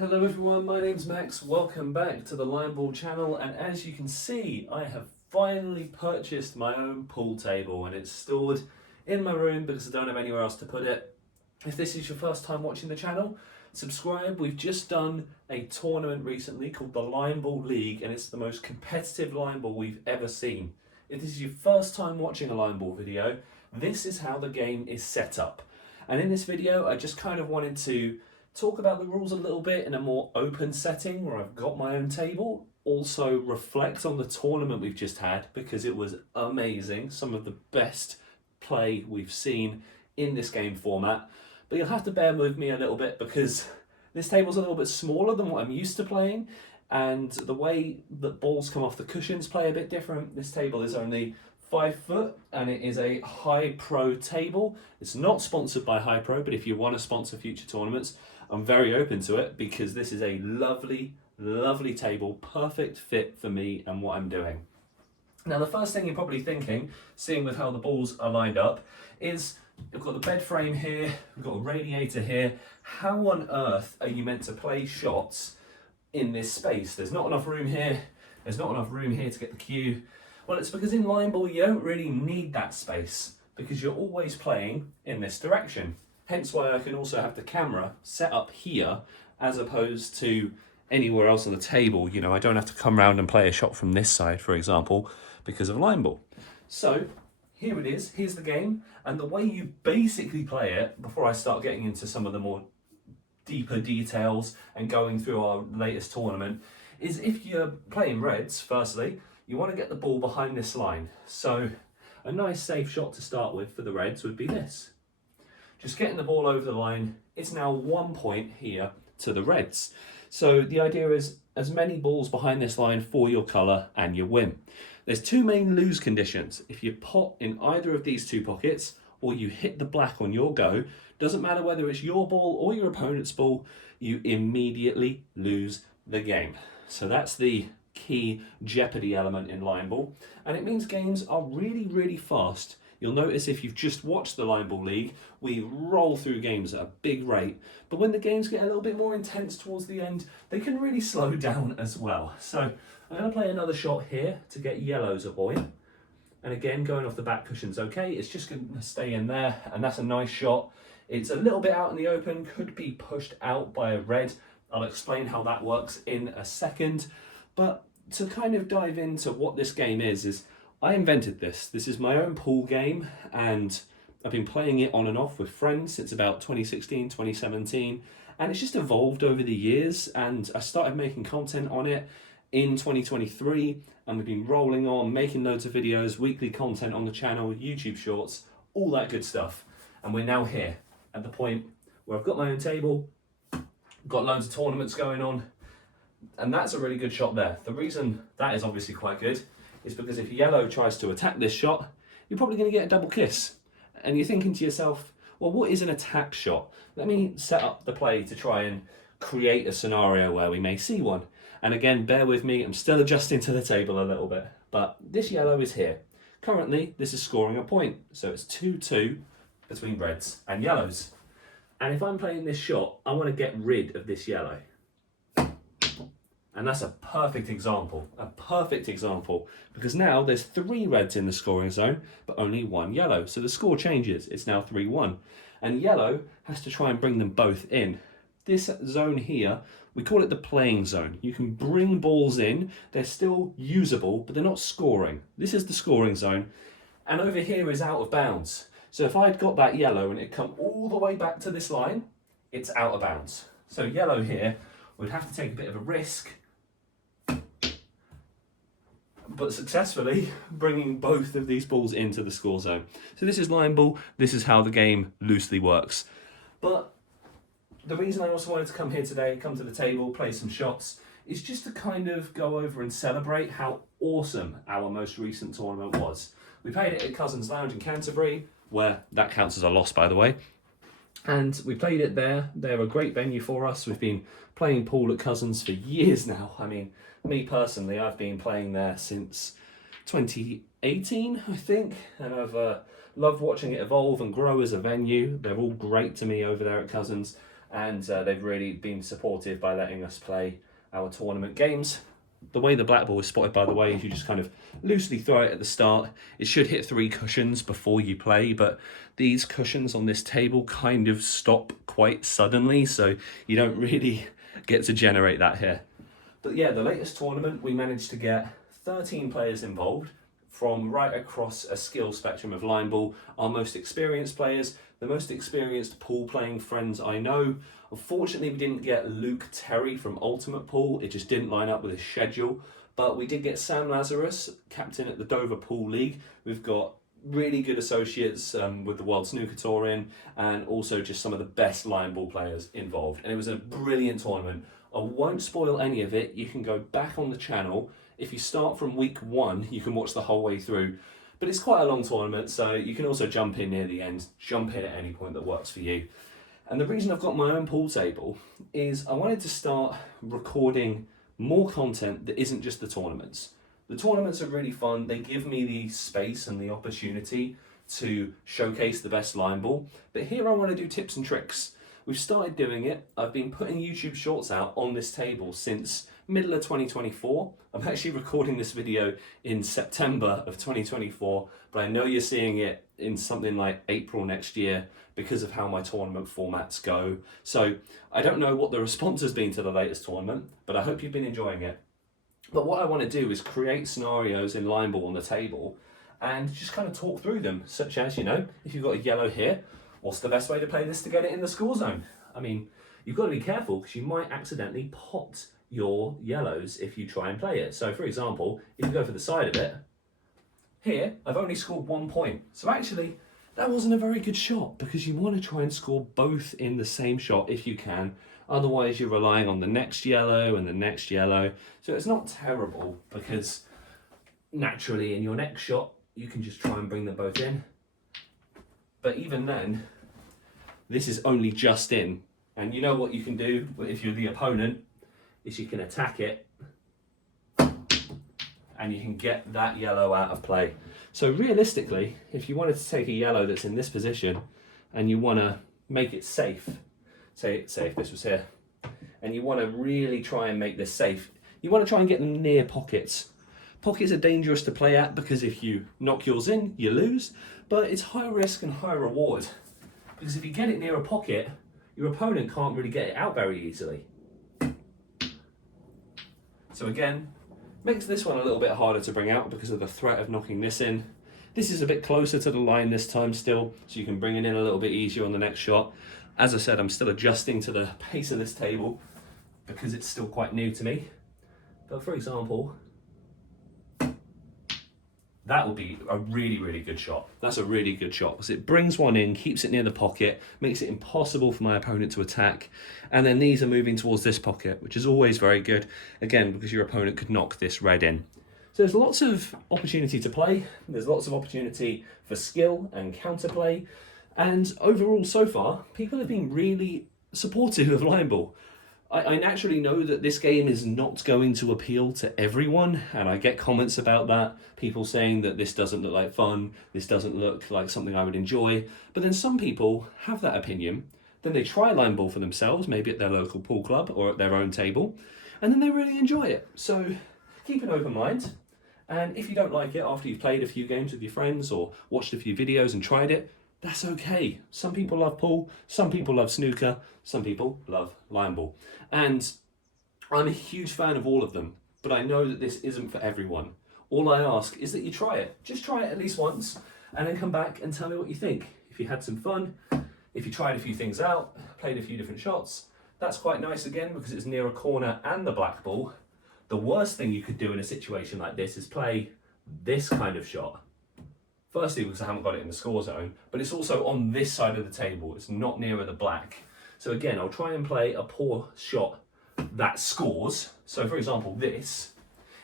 Hello everyone, my name's Max, welcome back to the Line Ball channel, and as you can see I have finally purchased my own pool table and it's stored in my room because I don't have anywhere else to put it. If this is your first time watching the channel, subscribe. We've just done a tournament recently called the Line Ball League and it's the most competitive line ball we've ever seen. If this is your first time watching a line ball video, this is how the game is set up. And in this video I just kind of wanted to talk about the rules a little bit in a more open setting where I've got my own table. Also reflect on the tournament we've just had because it was amazing. Some of the best play we've seen in this game format. But you'll have to bear with me a little bit because this table's a little bit smaller than what I'm used to playing, and the way that balls come off the cushions play a bit different. This table is only 5 foot and it is a High Pro table. It's not sponsored by High Pro, but if you want to sponsor future tournaments, I'm very open to it because this is a lovely, lovely table, perfect fit for me and what I'm doing. Now the first thing you're probably thinking, seeing with how the balls are lined up, is we've got the bed frame here, we've got a radiator here. How on earth are you meant to play shots in this space? There's not enough room here, there's not enough room here to get the cue. Well, it's because in line ball you don't really need that space because you're always playing in this direction. Hence why I can also have the camera set up here as opposed to anywhere else on the table. You know, I don't have to come around and play a shot from this side, for example, because of line ball. So here it is, here's the game. And the way you basically play it, before I start getting into some of the more deeper details and going through our latest tournament, is if you're playing reds, firstly, you want to get the ball behind this line. So a nice safe shot to start with for the reds would be this. Just getting the ball over the line. It's now 1 point here to the reds. So the idea is as many balls behind this line for your colour and you win. There's two main lose conditions. If you pot in either of these two pockets or you hit the black on your go, doesn't matter whether it's your ball or your opponent's ball, you immediately lose the game. So that's the key jeopardy element in line ball, and it means games are really, really fast. You'll notice if you've just watched the Line Ball League, we roll through games at a big rate, but when the games get a little bit more intense towards the end, they can really slow down as well. So I'm going to play another shot here to get yellows a boy, and again going off the back cushion's okay, it's just going to stay in there, and that's a nice shot. It's a little bit out in the open, could be pushed out by a red. I'll explain how that works in a second. But to kind of dive into what this game is I invented this. This is my own pool game and I've been playing it on and off with friends since about 2016, 2017. And it's just evolved over the years, and I started making content on it in 2023 and we've been rolling on, making loads of videos, weekly content on the channel, YouTube shorts, all that good stuff. And we're now here at the point where I've got my own table, got loads of tournaments going on, and that's a really good shot there. The reason that is obviously quite good is because if yellow tries to attack this shot, you're probably going to get a double kiss. And you're thinking to yourself, well, what is an attack shot? Let me set up the play to try and create a scenario where we may see one. And again, bear with me, I'm still adjusting to the table a little bit. But this yellow is here. Currently, this is scoring a point. So it's 2-2 between reds and yellows. And if I'm playing this shot, I want to get rid of this yellow. And that's a perfect example, because now there's 3 reds in the scoring zone, but only 1 yellow. So the score changes, it's now 3-1. And yellow has to try and bring them both in. This zone here, we call it the playing zone. You can bring balls in, they're still usable, but they're not scoring. This is the scoring zone, and over here is out of bounds. So if I'd got that yellow and it come all the way back to this line, it's out of bounds. So yellow here would have to take a bit of a risk, but successfully bringing both of these balls into the score zone. So this is line ball, this is how the game loosely works. But the reason I also wanted to come here today, come to the table, play some shots, is just to kind of go over and celebrate how awesome our most recent tournament was. We played it at Cousins Lounge in Canterbury, where that counts as a loss, by the way. And we played it there. They're a great venue for us. We've been playing pool at Cousins for years now. I mean, me personally, I've been playing there since 2018, I think. And I've loved watching it evolve and grow as a venue. They're all great to me over there at Cousins. and they've really been supportive by letting us play our tournament games. The way the black ball is spotted, by the way, is you just kind of loosely throw it at the start. It should hit 3 cushions before you play, but these cushions on this table kind of stop quite suddenly, so you don't really get to generate that here. But yeah, the latest tournament, we managed to get 13 players involved from right across a skill spectrum of line ball. Our most experienced players, the most experienced pool playing friends I know. Unfortunately, we didn't get Luke Terry from Ultimate Pool. It just didn't line up with his schedule. But we did get Sam Lazarus, captain at the Dover Pool League. We've got really good associates with the World Snooker Tour in, and also just some of the best line ball players involved. And it was a brilliant tournament. I won't spoil any of it. You can go back on the channel. If you start from week 1, you can watch the whole way through. But it's quite a long tournament, so you can also jump in near the end, jump in at any point that works for you. And the reason I've got my own pool table is I wanted to start recording more content that isn't just the tournaments. The tournaments are really fun. They give me the space and the opportunity to showcase the best line ball. But here I want to do tips and tricks. We've started doing it. I've been putting YouTube shorts out on this table since middle of 2024. I'm actually recording this video in September of 2024, but I know you're seeing it in something like April next year because of how my tournament formats go. So I don't know what the response has been to the latest tournament, but I hope you've been enjoying it. But what I want to do is create scenarios in line ball on the table and just kind of talk through them, such as, you know, if you've got a yellow here, what's the best way to play this to get it in the score zone? I mean, you've got to be careful because you might accidentally pot your yellows if you try and play it. So for example, if you go for the side of it, here, I've only scored 1 point. So actually, that wasn't a very good shot because you want to try and score both in the same shot if you can. Otherwise, you're relying on the next yellow and the next yellow. So it's not terrible because naturally in your next shot, you can just try and bring them both in. But even then, this is only just in. And you know what you can do if you're the opponent is you can attack it and you can get that yellow out of play. So realistically, if you wanted to take a yellow that's in this position and you want to make it safe, say if this was here, and you want to really try and make this safe, you want to try and get them near pockets. Pockets are dangerous to play at because if you knock yours in, you lose, but it's high risk and high reward. Because if you get it near a pocket, your opponent can't really get it out very easily. So again, makes this one a little bit harder to bring out because of the threat of knocking this in. This is a bit closer to the line this time still, so you can bring it in a little bit easier on the next shot. As I said, I'm still adjusting to the pace of this table because it's still quite new to me. But for example, that would be a really, really good shot. That's a really good shot because it brings one in, keeps it near the pocket, makes it impossible for my opponent to attack. And then these are moving towards this pocket, which is always very good, again, because your opponent could knock this red in. So there's lots of opportunity to play. There's lots of opportunity for skill and counterplay. And overall, so far, people have been really supportive of line ball. I naturally know that this game is not going to appeal to everyone, and I get comments about that. People saying that this doesn't look like fun, this doesn't look like something I would enjoy. But then some people have that opinion. Then they try line ball for themselves, maybe at their local pool club or at their own table, and then they really enjoy it. So keep an open mind. And if you don't like it after you've played a few games with your friends or watched a few videos and tried it, that's okay. Some people love pool, some people love snooker, some people love line ball. And I'm a huge fan of all of them, but I know that this isn't for everyone. All I ask is that you try it. Just try it at least once and then come back and tell me what you think. If you had some fun, if you tried a few things out, played a few different shots, that's quite nice again because it's near a corner and the black ball. The worst thing you could do in a situation like this is play this kind of shot. Firstly, because I haven't got it in the score zone, but it's also on this side of the table. It's not nearer the black. So again, I'll try and play a poor shot that scores. So for example, this,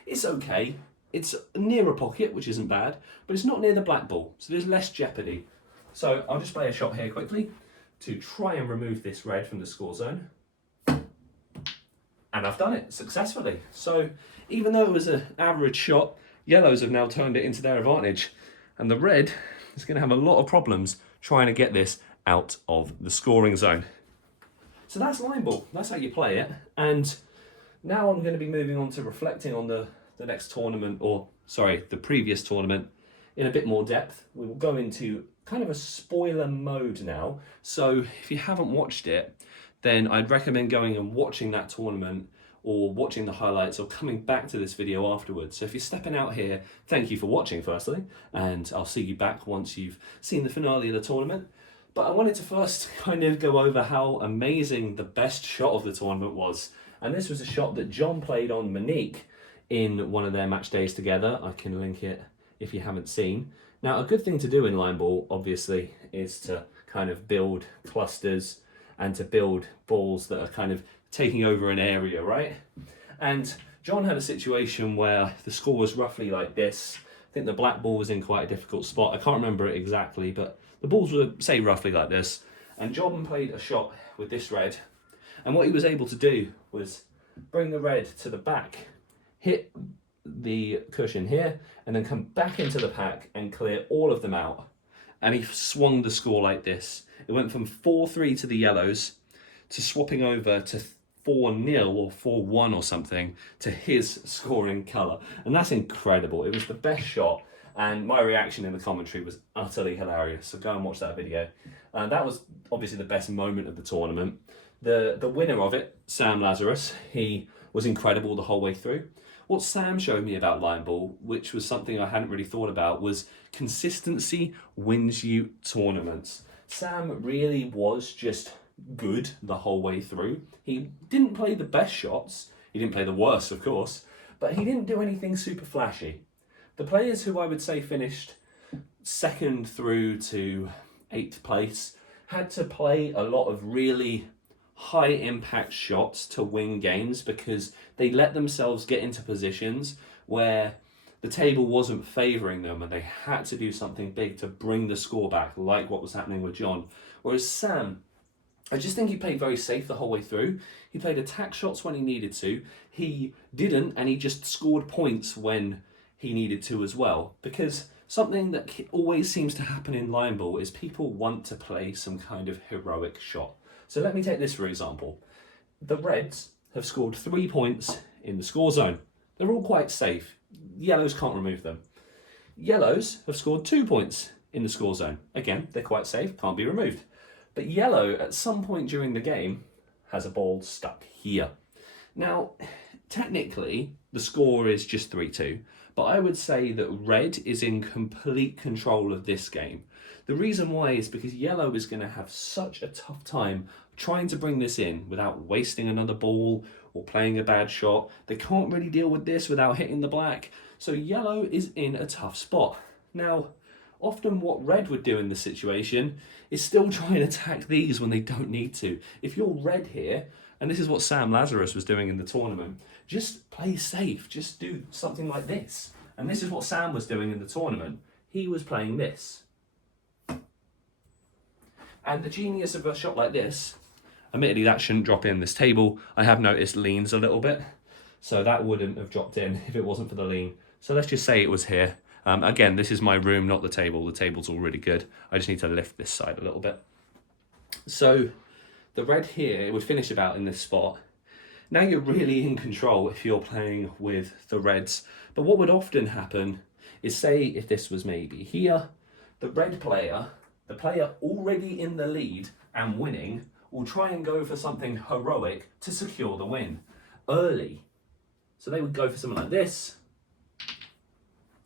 it's okay. It's near a pocket, which isn't bad, but it's not near the black ball. So there's less jeopardy. So I'll just play a shot here quickly to try and remove this red from the score zone. And I've done it successfully. So even though it was an average shot, yellows have now turned it into their advantage. And the red is going to have a lot of problems trying to get this out of the scoring zone. So that's line ball, that's how you play it. And now I'm going to be moving on to reflecting on the next tournament, or sorry, the previous tournament in a bit more depth. We will go into kind of a spoiler mode now. So if you haven't watched it, then I'd recommend going and watching that tournament or watching the highlights or coming back to this video afterwards. So if you're stepping out here, thank you for watching firstly, and I'll see you back once you've seen the finale of the tournament. But I wanted to first kind of go over how amazing the best shot of the tournament was. And this was a shot that John played on Monique in one of their match days together. I can link it if you haven't seen. Now, a good thing to do in line ball, obviously, is to kind of build clusters and to build balls that are kind of taking over an area, right? And John had a situation where the score was roughly like this. I think the black ball was in quite a difficult spot. I can't remember it exactly, but the balls were, say, roughly like this. And John played a shot with this red. And what he was able to do was bring the red to the back, hit the cushion here, and then come back into the pack and clear all of them out. And he swung the score like this. It went from 4-3 to the yellows to swapping over to 4-0 or 4-1 or something to his scoring colour. And that's incredible. It was the best shot, and my reaction in the commentary was utterly hilarious. So go and watch that video. That was obviously the best moment of the tournament. The winner of it, Sam Lazarus, he was incredible the whole way through. What Sam showed me about line ball, which was something I hadn't really thought about, was consistency wins you tournaments. Sam really was just good the whole way through. He didn't play the best shots, he didn't play the worst of course, but he didn't do anything super flashy. The players who I would say finished second through to 8th place had to play a lot of really high impact shots to win games because they let themselves get into positions where the table wasn't favouring them and they had to do something big to bring the score back, like what was happening with John. Whereas Sam, I just think he played very safe the whole way through. He played attack shots when he needed to. He didn't, and he just scored points when he needed to as well. Because something that always seems to happen in line ball is people want to play some kind of heroic shot. So let me take this for example. The Reds have scored 3 points in the score zone. They're all quite safe. Yellows can't remove them. Yellows have scored 2 points in the score zone. Again, they're quite safe, can't be removed. But yellow, at some point during the game, has a ball stuck here. Now, technically, the score is just 3-2, but I would say that red is in complete control of this game. The reason why is because yellow is going to have such a tough time trying to bring this in without wasting another ball or playing a bad shot. They can't really deal with this without hitting the black. So yellow is in a tough spot. Now, often what red would do in this situation is still try and attack these when they don't need to. If you're red here, and this is what Sam Lazarus was doing in the tournament, just play safe, just do something like this. And this is what Sam was doing in the tournament. He was playing this. And the genius of a shot like this, admittedly that shouldn't drop in this table, I have noticed leans a little bit, so that wouldn't have dropped in if it wasn't for the lean. So let's just say it was here. Again, this is my room, not the table. The table's all really good. I just need to lift this side a little bit. So the red here, it would finish about in this spot. Now you're really in control if you're playing with the reds. But what would often happen is, say if this was maybe here, the red player, the player already in the lead and winning, will try and go for something heroic to secure the win early. So they would go for something like this.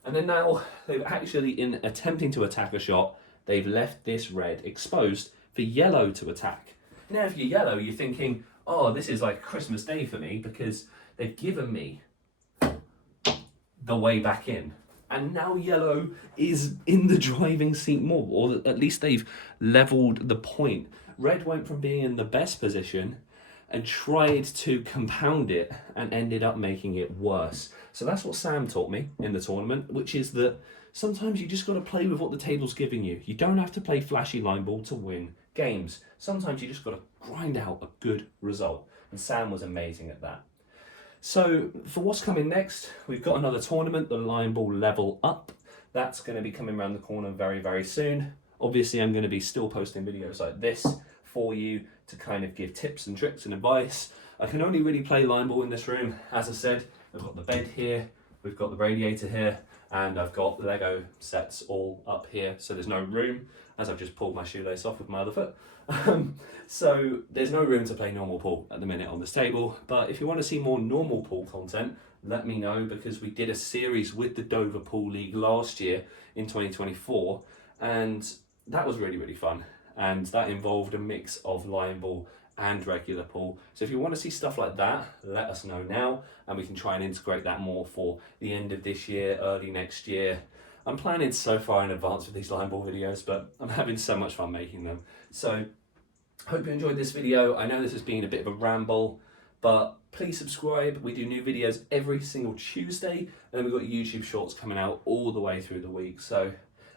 And then now they've actually, in attempting to attack a shot, they've left this red exposed for yellow to attack. Now if you're yellow, you're thinking, oh, this is like Christmas Day for me because they've given me the way back in. And now yellow is in the driving seat more, or at least they've leveled the point. Red went from being in the best position and tried to compound it and ended up making it worse. So that's what Sam taught me in the tournament, which is that sometimes you just got to play with what the table's giving you. You don't have to play flashy line ball to win games. Sometimes you just got to grind out a good result. And Sam was amazing at that. So for what's coming next, we've got another tournament, the line ball level up. That's going to be coming around the corner very, very soon. Obviously, I'm going to be still posting videos like this for you to kind of give tips and tricks and advice. I can only really play line ball in this room. As I said, I've got the bed here, we've got the radiator here, and I've got Lego sets all up here, so there's no room, as I've just pulled my shoelace off with my other foot. So there's no room to play normal pool at the minute on this table, but if you want to see more normal pool content, let me know, because we did a series with the Dover Pool League last year in 2024, and that was really, really fun. And that involved a mix of line ball and regular pool. So if you want to see stuff like that, let us know now, and we can try and integrate that more for the end of this year, early next year. I'm planning so far in advance with these line ball videos, but I'm having so much fun making them. So hope you enjoyed this video. I know this has been a bit of a ramble, but please subscribe. We do new videos every single Tuesday, and then we've got YouTube shorts coming out all the way through the week. So,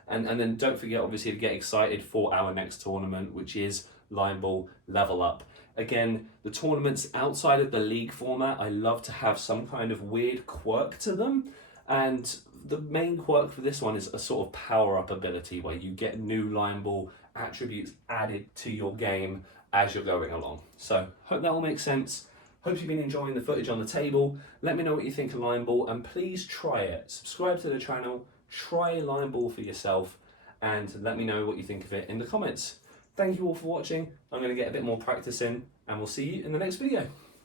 and then don't forget, obviously, to get excited for our next tournament, which is Line Ball Level Up. Again, the tournaments outside of the league format, I love to have some kind of weird quirk to them. And the main quirk for this one is a sort of power-up ability where you get new line ball attributes added to your game as you're going along. So, hope that all makes sense. Hope you've been enjoying the footage on the table. Let me know what you think of line ball, and please try it. Subscribe to the channel, try line ball for yourself, and let me know what you think of it in the comments. Thank you all for watching. I'm going to get a bit more practice in, and we'll see you in the next video.